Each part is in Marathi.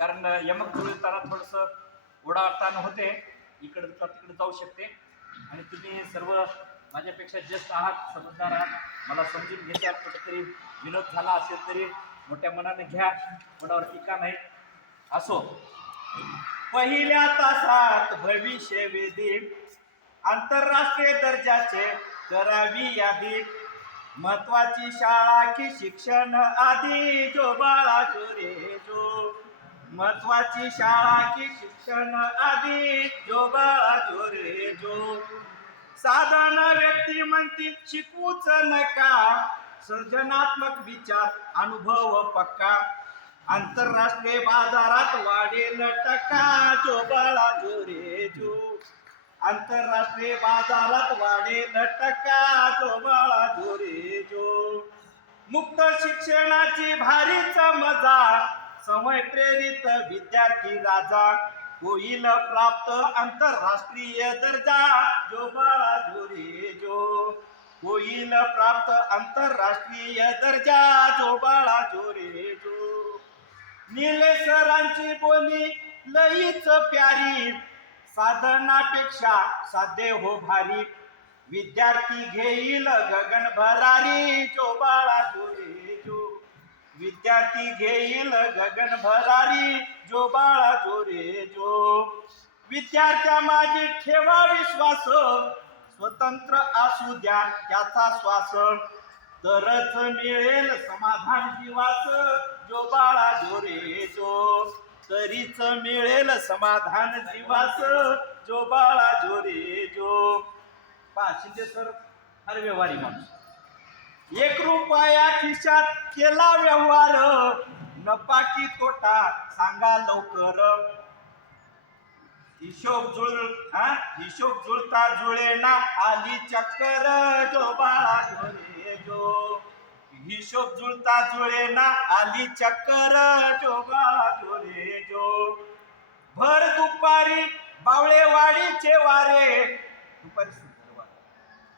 कारण यमक जुळताना थोडस ओढाताण होते. इकडं तिकडे जाऊ शकते. आणि तुम्ही सर्व माझ्यापेक्षा ज्येष्ठ आहात समजदार आहात. मला समजून घेतात कुठेतरी विनोद झाला असेल तरी मोठ्या मनाने घ्या. कोणावर टीका नाही. असो. पहिल्या तासात भविष्य वेदी आंतरराष्ट्रीय दर्जाचे करावी यादी. महत्वाची शाळा की शिक्षण आधी जो बाळा चोरी महत्वाची शाळा की शिक्षण आधी जो बाळा जो साधन व्यक्ती म्हणतील शिकूच नका. सृजनात्मक विचार अनुभव पक्का. आंतरराष्ट्रीय बाजारात वाढेल टका जो बाळा जो रे जो आंतरराष्ट्रीय बाजारात वाढेल टका जो बाळा जो रे जो मुक्त शिक्षणाची भारी मजा समय प्रेरित विद्यार्थी राजा होईल प्राप्त आंतरराष्ट्रीय दर्जा. जो बाळा जो रे जो. होईल प्राप्त आंतरराष्ट्रीय दर्जा. जो बाळा जो रे जो. निले सरांची बोली लईच प्यारी. साधनापेक्षा साधे हो भारी. विद्यार्थी घेईल गगन भरारी. जो बाळा जो रे विद्यार्थी घेईल गगन भरारी. जो बाळा जो रे जो. विद्यार्थ्या माझी ठेवा विश्वास. स्वतंत्र असू द्या त्याचा श्वास. तरच मिळेल समाधान जीवास. जो बाळा जो रे जो. तरीच मिळेल समाधान जीवास. जो बाळा जो रे जो. पहा शिंदे सर फार व्यवहारी माणूस. एक रुपया खिशात केला व्यवहार. नफा की तोटा सांगा लवकर. हिशोब जुळ हा? हिशोब जुळता जुळे ना आली चक्कर जो बाळा जो जो. हिशोब जुळता जुळे ना आली चक्कर जो बाळा जो जो. भर दुपारी बावळेवाडीचे वारे. दुपारी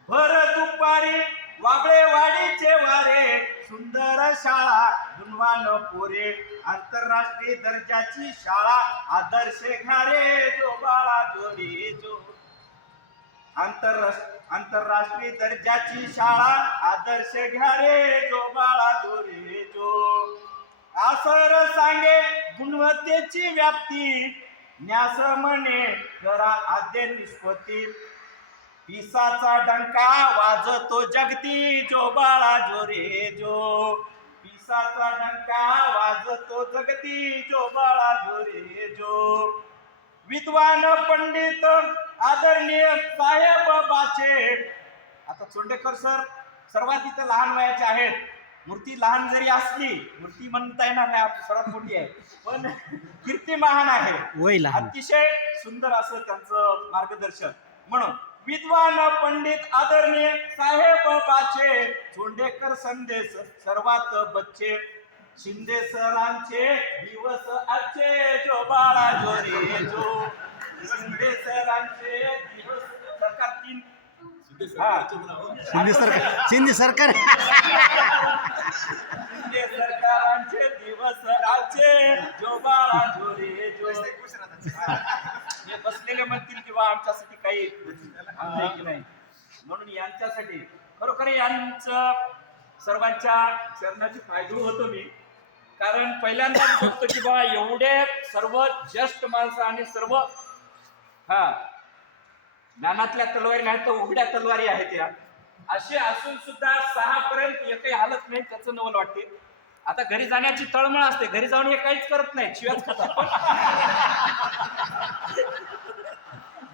भर दुपारी वाबळेवाडीचे वारे सुंदर शाळा गुणवान पोरे आंतरराष्ट्रीय दर्जाची शाळा आदर्श घारे जो बाळा जोडी जो आंतर आंतरराष्ट्रीय दर्जाची शाळा आदर्श घारे जो बाळा जो जो आसर सांगे गुणवत्तेची व्याप्ती न्यास म्हणे करा आद्य निष्पत्ती. पिसाचा डंका वाजतो जगती जो बाळा जो रे जो. पिसाचा डंका वाजतो जगती जो बाळा जो रे जो. विद्वान पंडित आदरणीय साहेब बाचे. आता चोंडेकर सर सर्वात इथं लहान वयाचे आहेत. मूर्ती लहान जरी असली मूर्ती म्हणता येणार नाही आपली सर्वात मोठी आहे. पण कीर्ती महान आहे. अतिशय सुंदर असं त्यांचं मार्गदर्शन. म्हणून विद्वान पंडित आदरणीय साहेब बाचे चोंडेकर संदेश सर्वात बच्चे शिंदे सरांचे दिवस आजचे जो बाळा जो रे जो. शिंदे सरांचे दिवस सरकार तीन. हा. शिंदे सरकार शिंदे सरकार. शिंदे सरकारांचे दिवस आजचे जो बाळा जो रे जो हा. हे बसलेले म्हणतील किंवा आमच्यासाठी काही आहे की नाही? म्हणून यांच्यासाठी खरोखर यांचं सर्वांच्या चरणाची पायदूळ होतो मी. कारण पहिल्यांदा बघतो की बाबा एवढे सर्व ज्येष्ठ माणसं आणि सर्व हा ज्ञानातल्या तलवारी नाही तर उघड्या तलवारी आहेत या. असे असून सुद्धा सहा पर्यंत एकही हालत नाही त्याचं नवल वाटते. आता घरी जाण्याची तळमळ असते. घरी जाऊन हे काहीच करत नाही. खातात.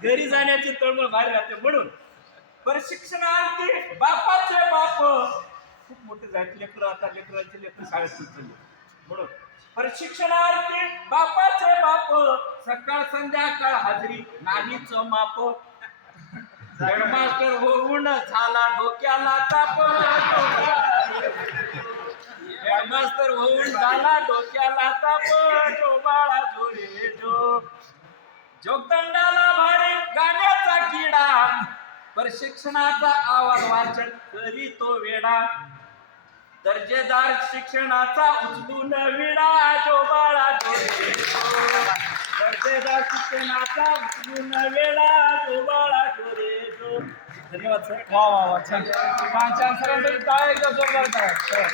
घरी जाण्याची तळमळ बाहेर राहते म्हणून. प्रशिक्षणार्थी बापाचे बाप खूप मोठे झाले लेकर आता लेकरांचे लेकर शाळेत सुचले म्हणून. प्रशिक्षणार्थी बापाचे बाप सकाळ संध्याकाळ हाजरी नाहीच माप. हेडमास्टर होऊन झाला डोक्याला ताप. हेडमास्टर होऊन झाला डोक्याला ताप. जो बाळा जोरे जो जोगदंडाला भारी गाण्याचा किडा. प्रशिक्षणाचा आवाज वाचन करी तो वेडा. दर्जेदार शिक्षणाचा उचलून विडा जो बाळा दर्जेदार शिक्षणाचा उचलून वेळा जो बाळा जो धन्यवाद सर वा वा वा छान. छान छान. सरांसाठी टाळ्या एकदा जोरदार